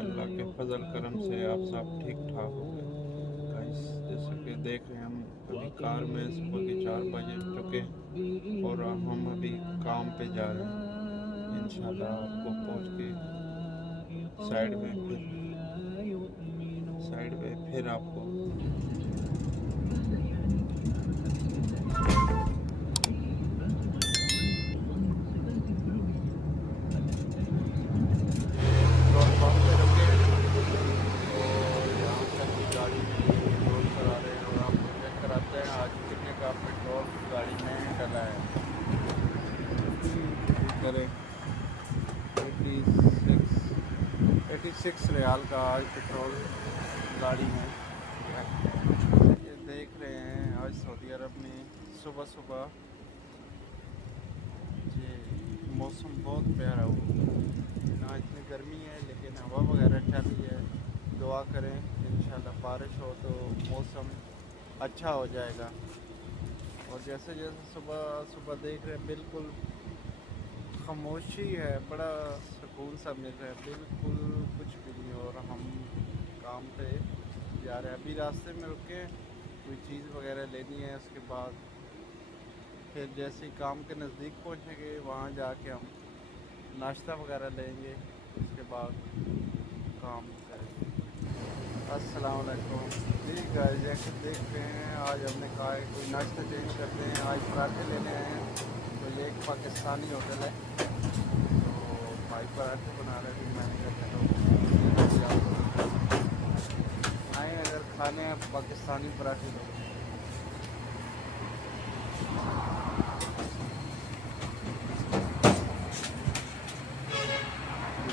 अल्लाह के फजल करम से आप सब ठीक ठाक हो गए गाइस। जैसे कि देख रहे हैं हम अभी कार में सुबह के 4 बजे चुके हैं और हम अभी काम पे जा रहे हैं। इंशाल्लाह आपको पहुंच के साइड में फिर आपको पेट्रोल पंप पे रुके और यहाँ से अपनी गाड़ी में पेट्रोल करा रहे हैं और आपको चेक कराते हैं आज कितने का पेट्रोल गाड़ी में डला है। करें 86 रियाल का आज पेट्रोल गाड़ी में। ये देख रहे हैं आज सऊदी अरब में सुबह सुबह ये मौसम बहुत प्यारा हो, ना इतनी गर्मी है लेकिन हवा वगैरह चल रही है। दुआ करें इंशाल्लाह बारिश हो तो मौसम अच्छा हो जाएगा। और जैसे जैसे सुबह सुबह देख रहे हैं बिल्कुल खामोशी है, बड़ा सुकून सा मिल रहा है, बिल्कुल कुछ भी नहीं। और हम काम पे जा रहे हैं, अभी रास्ते में रुके कोई चीज़ वगैरह लेनी है, उसके बाद फिर जैसे ही काम के नज़दीक पहुँचेंगे वहाँ जाके हम नाश्ता वगैरह लेंगे, उसके बाद काम करेंगे। अस्सलाम वालेकुम जी गाइस, जैसे देख रहे हैं आज हमने कहा है कोई नाश्ता चेंज करते हैं। आज पराठे लेने आए हैं, तो ये एक पाकिस्तानी होटल है, तो भाई पराठे बना रहे थे। मैंने कहा चलो आए अगर खाने हैं पाकिस्तानी पराठे लो।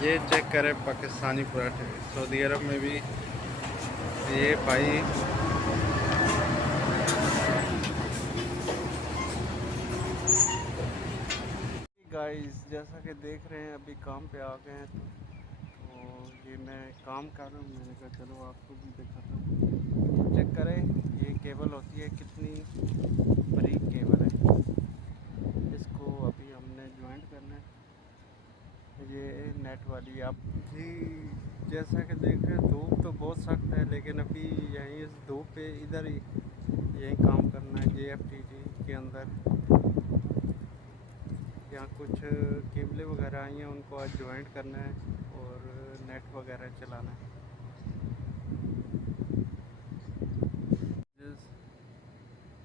ये चेक करें पाकिस्तानी पराठे, सऊदी अरब में भी ये भाई गाइस जैसा कि देख रहे हैं अभी काम पे आ गए हैं, तो ये मैं काम कर रहा हूँ। मैंने कहा चलो आपको भी दिखाता हूँ। ये चेक करें, ये केबल होती है, कितनी बारीक केबल है। इसको अभी हमने ज्वाइंट करना है, ये नेट वाली। आप भी जैसा कि देख रहे हैं धूप तो बहुत सख्त है, लेकिन अभी यहीं इस धूप पे इधर ही यही काम करना है। JFTG के अंदर यहाँ कुछ केबलें वगैरह आई हैं, उनको आज ज्वाइंट करना है और नेट वगैरह चलाना है।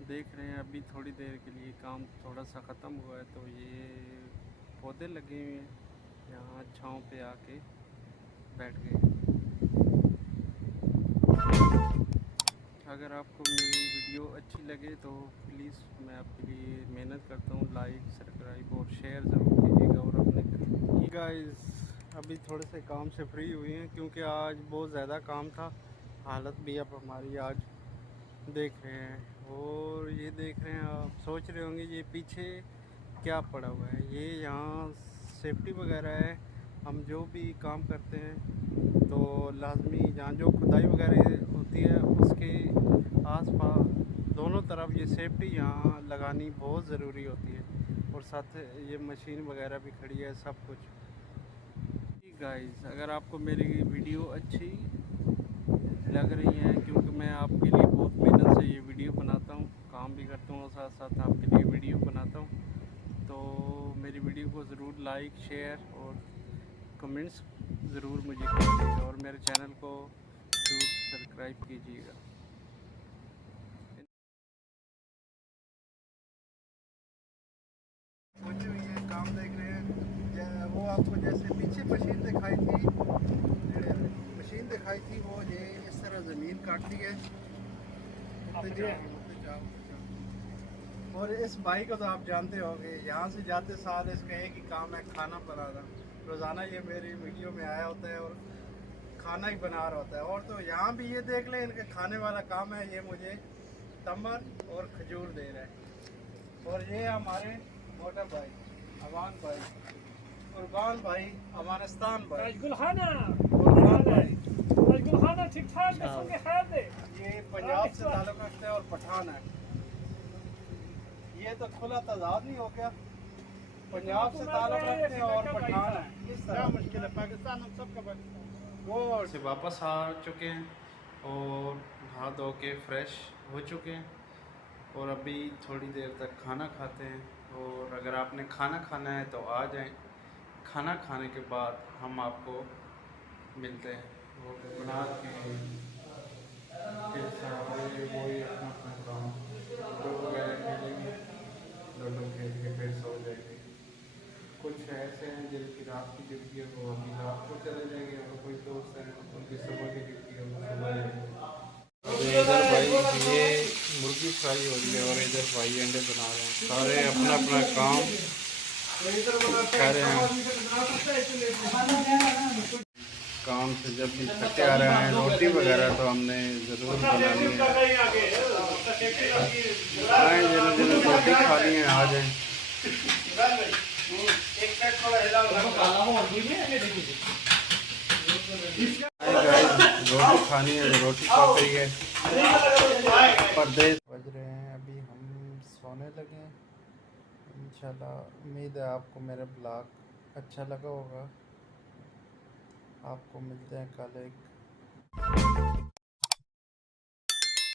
देख रहे हैं अभी थोड़ी देर के लिए काम थोड़ा सा ख़त्म हुआ है, तो ये पौधे लगे हुए हैं, यहाँ छाँव पे आके बैठ गए। अगर आपको मेरी वीडियो अच्छी लगे तो प्लीज़, मैं आपके लिए मेहनत करता हूँ, लाइक सब्सक्राइब और शेयर ज़रूर कीजिएगा। और अपने गाइस अभी थोड़े से काम से फ्री हुए हैं, क्योंकि आज बहुत ज़्यादा काम था। हालत भी अब हमारी आज देख रहे हैं। और ये देख रहे हैं, आप सोच रहे होंगे ये पीछे क्या पड़ा हुआ है। ये यहाँ सेफ्टी वगैरह है। हम जो भी काम करते हैं तो लाजमी जहाँ जो खुदाई वगैरह होती है उसके आसपास दोनों तरफ ये सेफ्टी यहाँ लगानी बहुत ज़रूरी होती है। और साथ ये मशीन वगैरह भी खड़ी है, सब कुछ। गाइस अगर आपको मेरी वीडियो अच्छी लग रही है, क्योंकि मैं आपके लिए बहुत मेहनत से ये वीडियो बनाता हूँ, काम भी करता हूँ, साथ साथ आपके लिए वीडियो बनाता हूँ, तो मेरी वीडियो को ज़रूर लाइक शेयर और कमेंट्स ज़रूर मुझे कीजिएगा और मेरे चैनल को ज़रूर सब्सक्राइब कीजिएगा। पहुंचे हुए हैं, काम देख रहे हैं। वो आपको जैसे पीछे मशीन दिखाई थी, वो ये इस तरह ज़मीन काटती है। और इस भाई को तो आप जानते होंगे, यहाँ से जाते साल इसका एक ही काम है, खाना बनाना। रोज़ाना ये मेरी वीडियो में आया होता है और खाना ही बना रहा होता है। और तो यहाँ भी ये देख लें, इनके खाने वाला काम है। ये मुझे तमर और खजूर दे रहे हैं। और ये हमारे मोटा भाई अवान भाई, कुर्बान भाई, अफगानिस्तान भाई, कुर्बान भाई, ठीक ठाक। ये पंजाब से ताल्लुक़ रखते हैं और पठान है। ये तो खुला तजाद नहीं हो गया, पंजाब से ताल्लुक़ रखते हैं और पठान है। इस तरह मुश्किल है, पाकिस्तान हम सबका पाकिस्तान। से वापस आ चुके हैं और नहा धो के फ्रेश हो चुके हैं और अभी थोड़ी देर तक खाना खाते हैं। और अगर आपने खाना खाना है तो आ जाएं। खाना खाने के बाद हम आपको मिलते हैं। वो बना के फिर सारे वही अपना अपना काम लूडो वगैरह खेलेंगे। लूडो खेल के फिर सो जाएंगे। कुछ ऐसे हैं जिनकी रात की ड्यूटी है वो अभी रात को चले जाएंगे और कोई दोस्त हैं उनकी सुबह की ड्यूटी है वो सुबह जाएंगे। अभी इधर भाई ये मुर्गी फ्राई हो रही है और इधर भाई अंडे बना रहे हैं। सारे अपना अपना काम कर रहे हैं। काम से जब भी थके आ रहे हैं रोटी वगैरह तो हमने ज़रूर बनानी है। आए जिन्होंने जिन्होंने रोटी खानी है आ जाएं। रोटी खानी है तो रोटी पक रही है। परदेश बज रहे हैं अभी हम सोने लगे हैं। इंशाल्लाह उम्मीद है आपको मेरा ब्लॉग अच्छा लगा होगा। आपको मिलते हैं कल एक